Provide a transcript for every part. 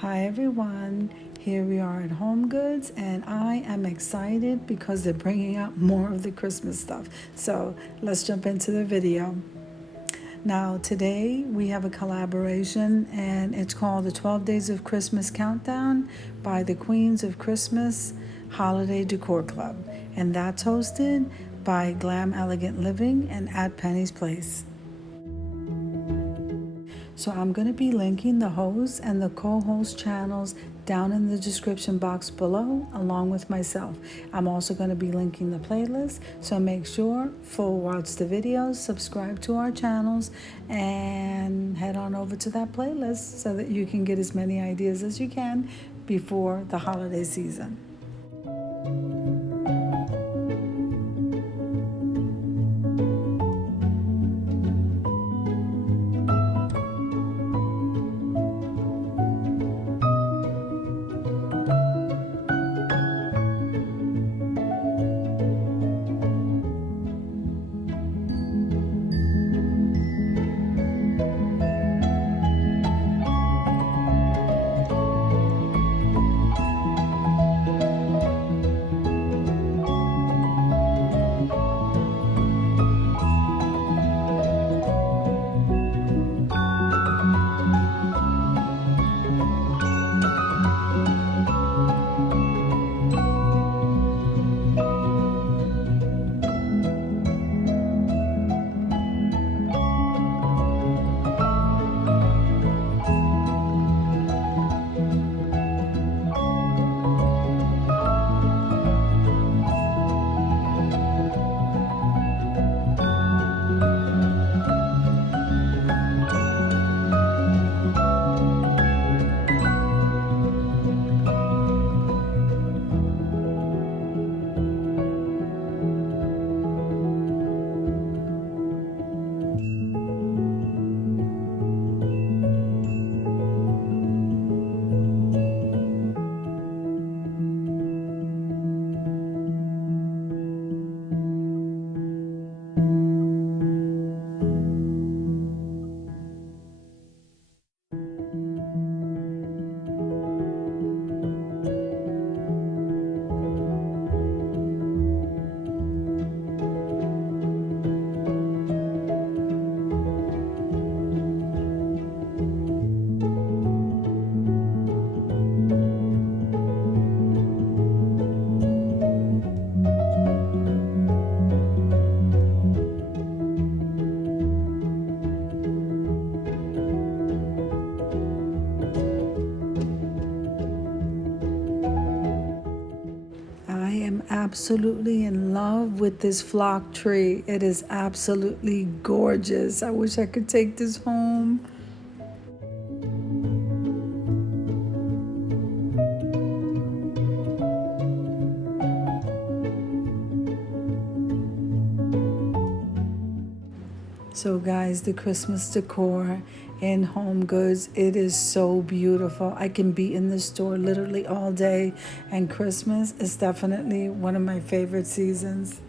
Hi everyone, here we are at Home Goods, and I am excited because they're bringing out more of the Christmas stuff. So let's jump into the video. Now, today we have a collaboration, and it's called the 12 Days of Christmas Countdown by the Queens of Christmas Holiday Decor Club, and that's hosted by Glam Elegant Living and at Penny's Place. So I'm going to be linking the host and the co-host channels down in the description box below, along with myself. I'm also going to be linking the playlist, so make sure full watch the videos, subscribe to our channels, and head on over to that playlist so that you can get as many ideas as you can before the holiday season. I am absolutely in love with this flock tree. It is absolutely gorgeous. I wish I could take this home. So guys, the Christmas decor in Home Goods, it is so beautiful. I can be in the store literally all day, and Christmas is definitely one of my favorite seasons.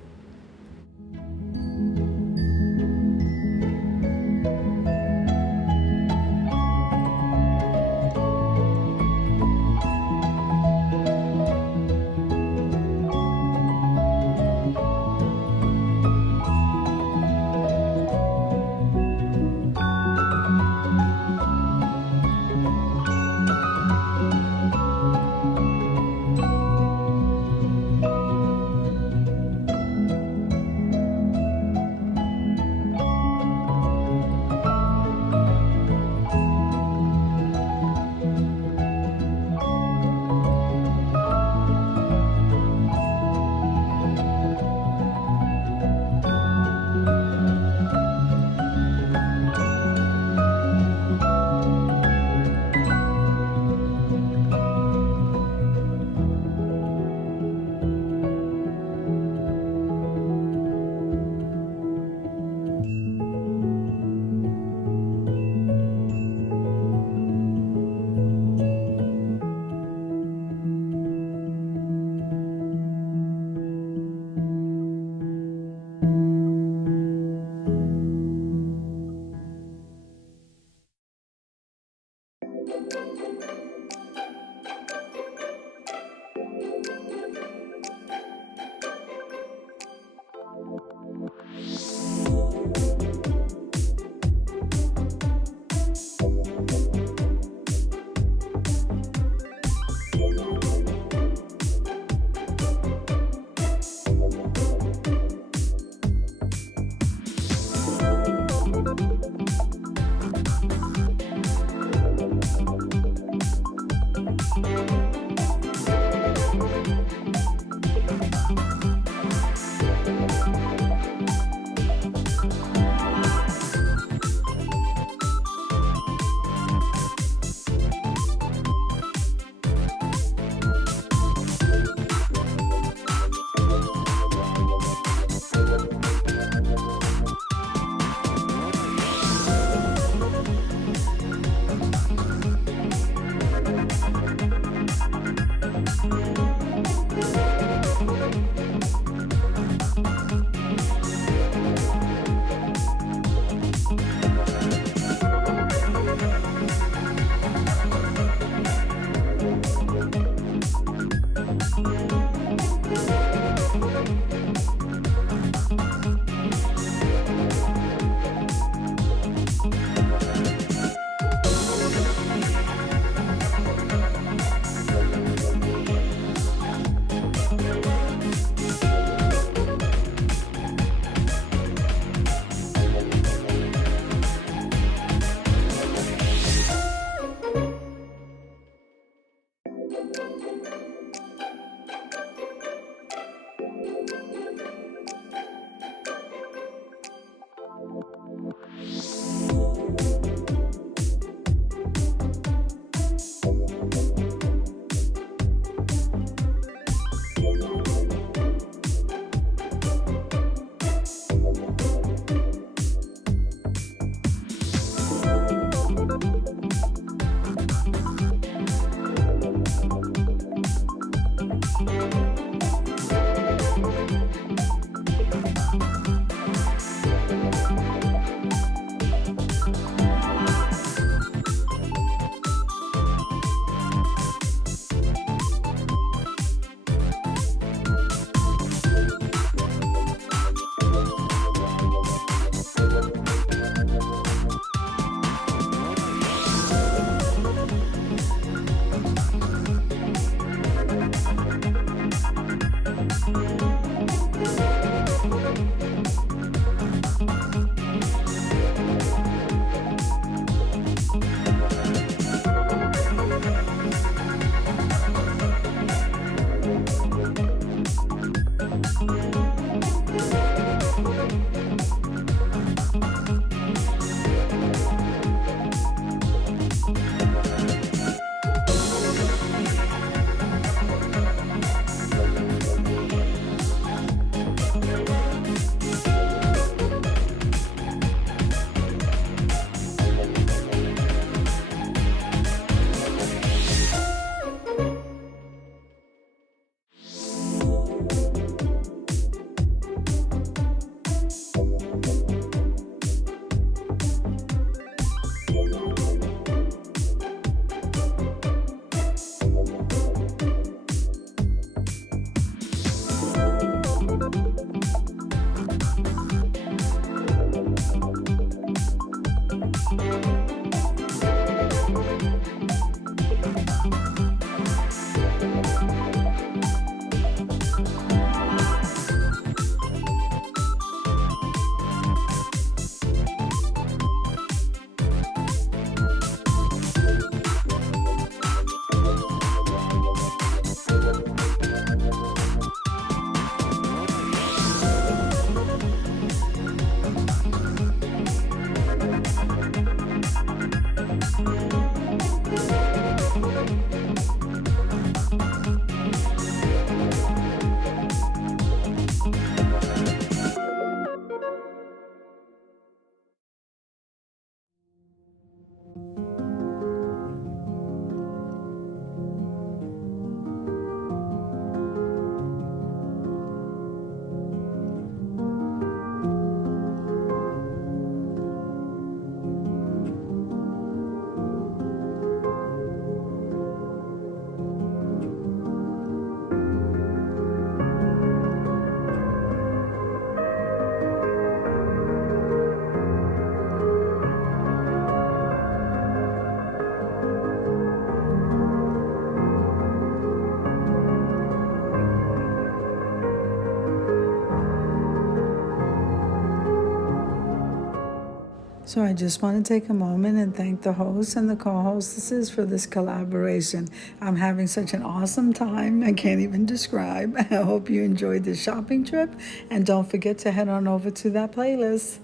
So I just want to take a moment and thank the hosts and the co-hostesses for this collaboration. I'm having such an awesome time. I can't even describe. I hope you enjoyed this shopping trip, and don't forget to head on over to that playlist.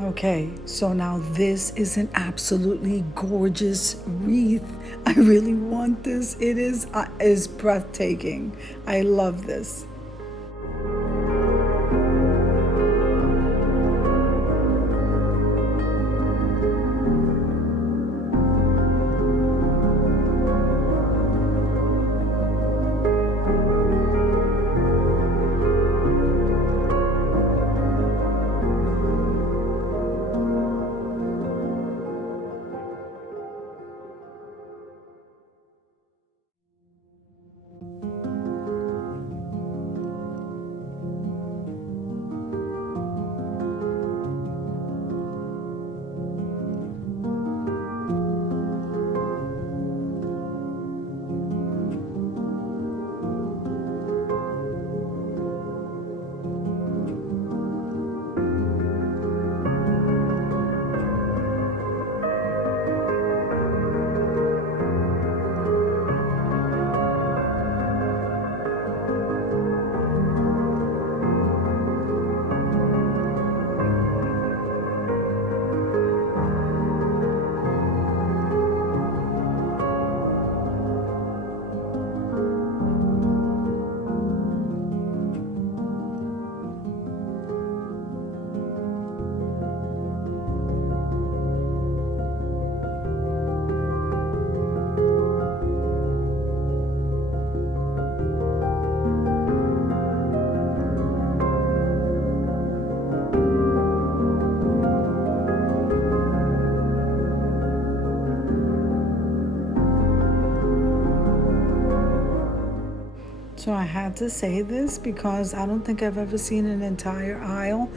Okay, so now this is an absolutely gorgeous wreath. I really want this. It is breathtaking. I love this. So I had to say this because I don't think I've ever seen an entire aisle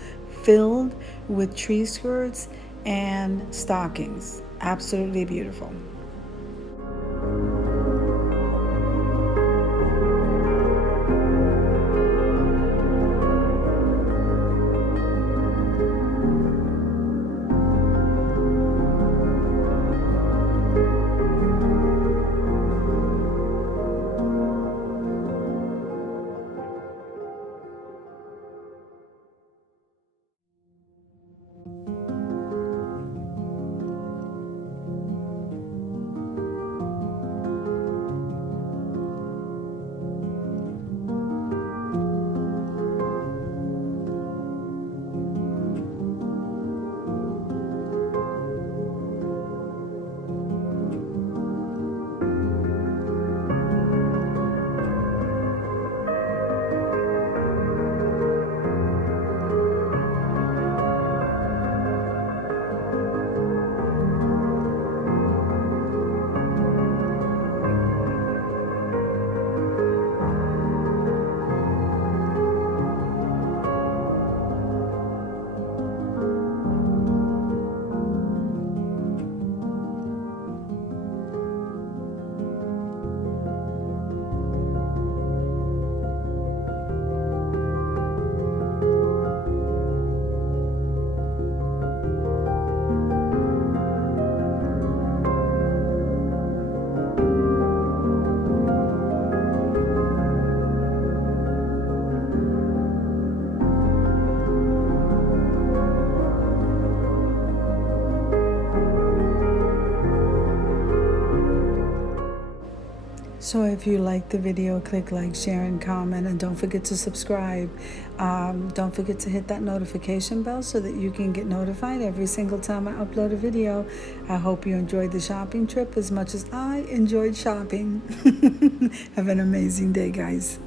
filled with tree skirts and stockings. Absolutely beautiful. So if you like the video, click like, share, and comment, and don't forget to subscribe. Don't forget to hit that notification bell so that you can get notified every single time I upload a video. I hope you enjoyed the shopping trip as much as I enjoyed shopping. Have an amazing day, guys.